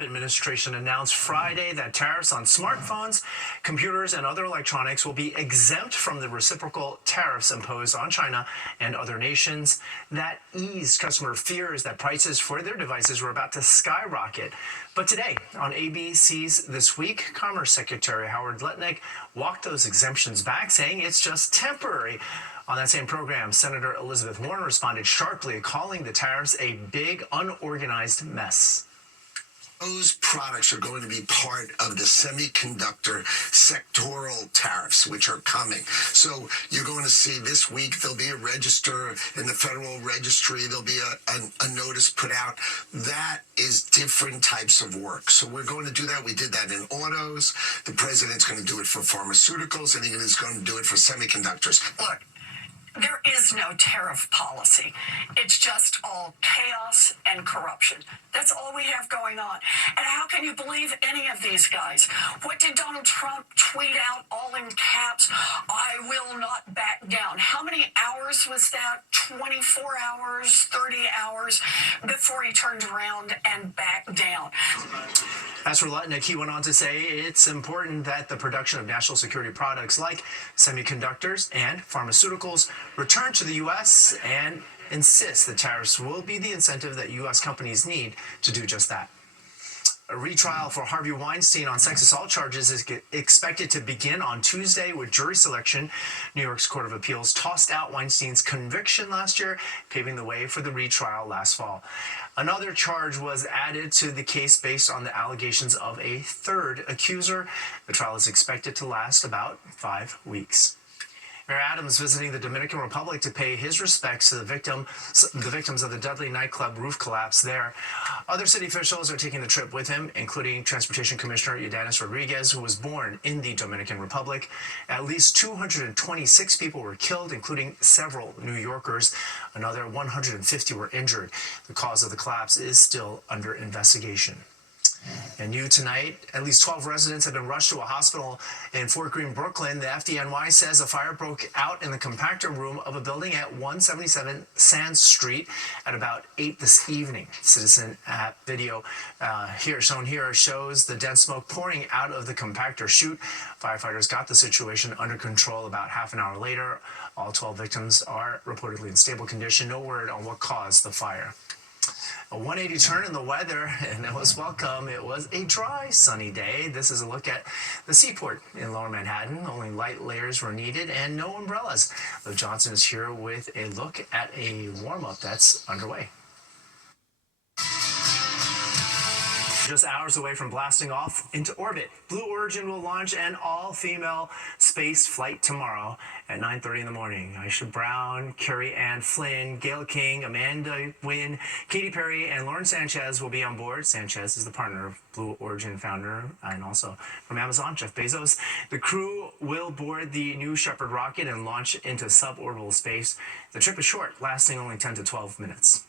Administration announced Friday that tariffs on smartphones, computers, and other electronics will be exempt from the reciprocal tariffs imposed on China and other nations. That eased customer fears that prices for their devices were about to skyrocket. But today, on ABC's This Week, Commerce Secretary Howard Lutnick walked those exemptions back, saying it's just temporary. On that same program, Senator Elizabeth Warren responded sharply, calling the tariffs a big, unorganized mess. Those products are going to be part of the semiconductor sectoral tariffs, which are coming. So you're going to see this week, there'll be a register in the Federal Registry. There'll be a notice put out. That is different types of work. So we're going to do that. We did that in autos. The president's going to do it for pharmaceuticals, and he's going to do it for semiconductors. Look, there is no tariff policy. It's just all chaos and corruption. That's all we have going on. And how can you believe any of these guys? What did Donald Trump tweet out all in caps? I will not back down. How many hours was that? 24 hours, 30 hours before he turned around and backed down. As for Lutnick, he went on to say it's important that the production of national security products like semiconductors and pharmaceuticals return to the U.S. and insist that tariffs will be the incentive that U.S. companies need to do just that. A retrial for Harvey Weinstein on sex assault charges is expected to begin on Tuesday with jury selection. New York's Court of Appeals tossed out Weinstein's conviction last year, paving the way for the retrial last fall. Another charge was added to the case based on the allegations of a third accuser. The trial is expected to last about 5 weeks. Mayor Adams visiting the Dominican Republic to pay his respects to the victims of the deadly nightclub roof collapse there. Other city officials are taking the trip with him, including Transportation Commissioner Ydanis Rodriguez, who was born in the Dominican Republic. At least 226 people were killed, including several New Yorkers. Another 150 were injured. The cause of the collapse is still under investigation. And new tonight, at least 12 residents have been rushed to a hospital in Fort Greene, Brooklyn. The FDNY says a fire broke out in the compactor room of a building at 177 Sands Street at about 8 this evening. Citizen app video shown here shows the dense smoke pouring out of the compactor chute. Firefighters got the situation under control about half an hour later. All 12 victims are reportedly in stable condition. No word on what caused the fire. A 180 turn in the weather, and it was welcome. It was a dry, sunny day. This is a look at the seaport in Lower Manhattan. Only light layers were needed and no umbrellas. Liv Johnson is here with a look at a warm-up that's underway. Just hours away from blasting off into orbit, Blue Origin will launch an all-female space flight tomorrow at 9:30 in the morning. Aisha Brown, Carrie Ann Flynn, Gail King, Amanda Wynn, Katy Perry, and Lauren Sanchez will be on board. Sanchez is the partner of Blue Origin founder and also from Amazon, Jeff Bezos. The crew will board the New Shepard rocket and launch into suborbital space. The trip is short, lasting only 10 to 12 minutes.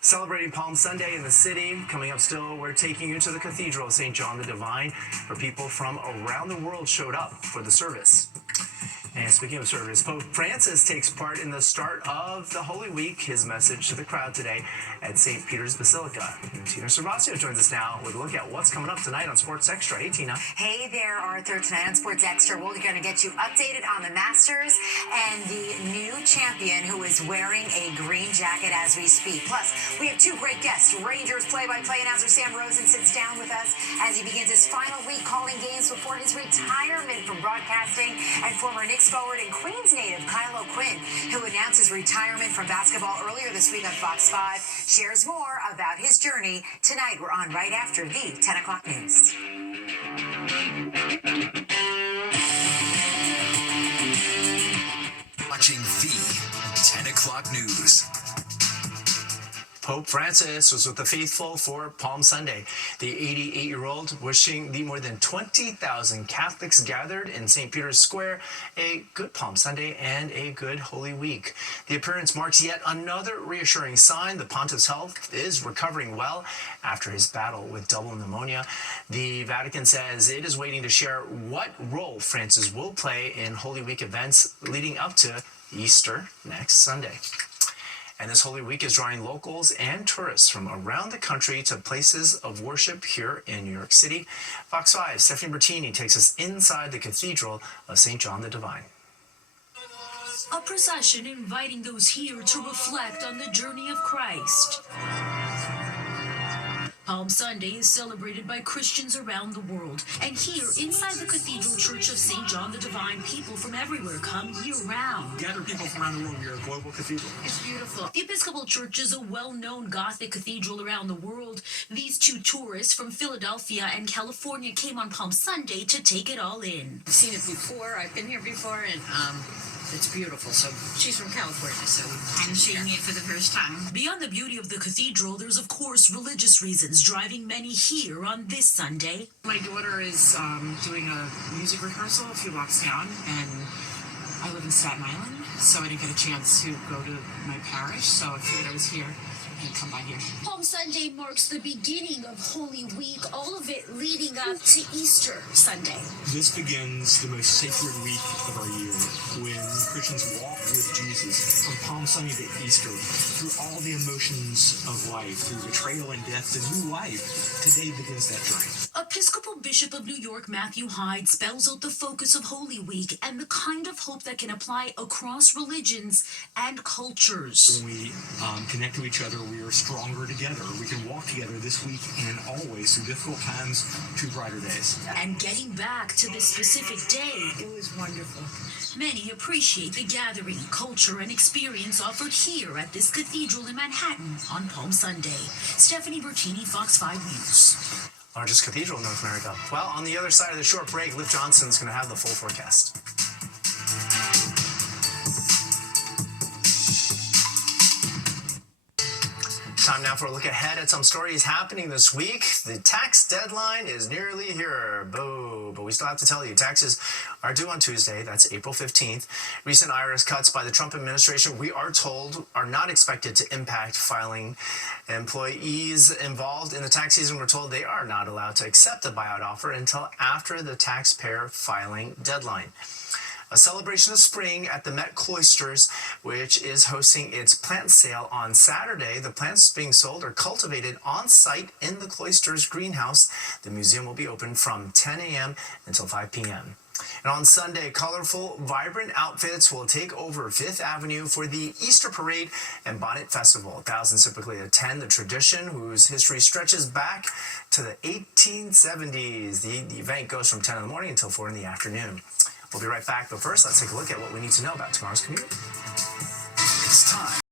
Celebrating Palm Sunday in the city. Coming up still, we're taking you to the Cathedral of St. John the Divine, where people from around the world showed up for the service. And speaking of service, Pope Francis takes part in the start of the Holy Week. His message to the crowd today at St. Peter's Basilica. And Tina Servasio joins us now with a look at what's coming up tonight on Sports Extra. Hey, Tina. Hey there, Arthur. Tonight on Sports Extra, we're going to get you updated on the Masters and the new champion who is wearing a green jacket as we speak. Plus, we have two great guests. Rangers play-by-play announcer Sam Rosen sits down with us as he begins his final week calling games before his retirement from broadcasting, and former Knicks forward and Queens native Kyle O'Quinn, who announced his retirement from basketball earlier this week on Fox 5, shares more about his journey. Tonight, we're on right after the 10 o'clock news. Watching the 10 o'clock news. Pope Francis was with the faithful for Palm Sunday. The 88-year-old wishing the more than 20,000 Catholics gathered in St. Peter's Square a good Palm Sunday and a good Holy Week. The appearance marks yet another reassuring sign the pontiff's health is recovering well after his battle with double pneumonia. The Vatican says it is waiting to share what role Francis will play in Holy Week events leading up to Easter next Sunday. And this Holy Week is drawing locals and tourists from around the country to places of worship here in New York City. Fox 5's Stephanie Bertini takes us inside the Cathedral of St. John the Divine. A procession inviting those here to reflect on the journey of Christ. Palm Sunday is celebrated by Christians around the world, and here inside the Cathedral Church of St. John the Divine, people from everywhere come year-round. Gather people from around the world. We are a global cathedral. It's beautiful. The Episcopal Church is a well-known Gothic cathedral around the world. These two tourists from Philadelphia and California came on Palm Sunday to take it all in. I've seen it before. I've been here before, and it's beautiful. So she's from California, so I'm seeing it for the first time. Beyond the beauty of the cathedral, there's of course religious reasons driving many here on this Sunday. My daughter is doing a music rehearsal a few blocks down, and I live in Staten Island, so I didn't get a chance to go to my parish, so I figured I was here and come by here. Palm Sunday marks the beginning of Holy Week, all of it leading up to Easter Sunday. This begins the most sacred week of our year, when Christians walk with Jesus from Palm Sunday to Easter, through all the emotions of life, through betrayal and death to new life. Today begins that journey. Episcopal Bishop of New York Matthew Hyde spells out the focus of Holy Week and the kind of hope that can apply across religions and cultures. When we connect to each other, we are stronger together. We can walk together this week and always through difficult times to brighter days. And getting back to this specific day, It was wonderful. many appreciate the gathering, culture, and experience offered here at this cathedral in Manhattan on Palm Sunday. Stephanie Bertini, Fox 5 News. Largest cathedral in North America. Well, on the other side of the short break, Liv Johnson's going to have the full forecast. Time now for a look ahead at some stories happening this week. The tax deadline is nearly here. Boo. But we still have to tell you, taxes are due on Tuesday. That's April 15th. Recent IRS cuts by the Trump administration, we are told, are not expected to impact filing. Employees involved in the tax season were told they are not allowed to accept a buyout offer until after the taxpayer filing deadline. A celebration of spring at the Met Cloisters, which is hosting its plant sale on Saturday. The plants being sold are cultivated on site in the Cloisters greenhouse. The museum will be open from 10 a.m. until 5 p.m. And on Sunday, colorful, vibrant outfits will take over Fifth Avenue for the Easter Parade and Bonnet Festival. Thousands typically attend the tradition, whose history stretches back to the 1870s. The event goes from 10 in the morning until 4 in the afternoon. We'll be right back, but first, let's take a look at what we need to know about tomorrow's commute. It's time